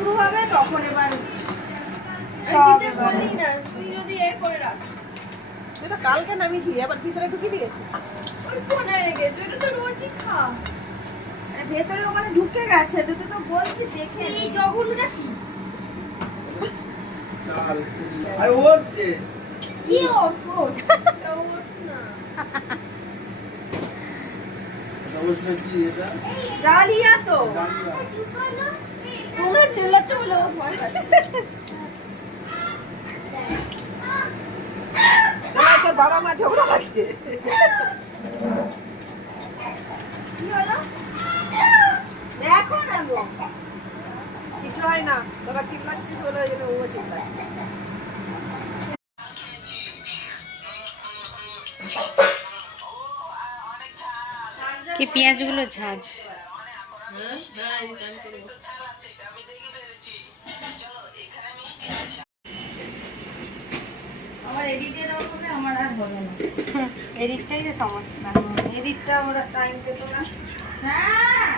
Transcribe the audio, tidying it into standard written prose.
শুরু হবে তখন এবার সব বলি না তুই যদি এ করে রাখ এটা কালকে নামিয়েছি আবার ভিতরে ঢুকে দিয়েছি ওই কোনায় রেখে তুই তো রোজই খা ভেতরে ওখানে ঢুকে গেছে তুই তো বলছি দেখে এই জগলটা কি চাল আরে ওস যে কি ওস না বলছে কি এটা ডালিয়া তো তোমরা চেল্লাচ্ছ বলে ও ভয় পাচ্ছে না তোর বাবা মা ঝগড়া লাগছে কি হলো দেখো না গো কিছু হয় না তোরা চিল্লাচ্ছিস বলে ওই জন্য ও চিল্লাচ্ছে কি পেঁয়াজগুলো ঝাঁজ আমার এডিটের ওপরে আমার আর হবে না এদিকটাই তো সমস্যা এদিকটা ওরা টাইম পেতো না হ্যাঁ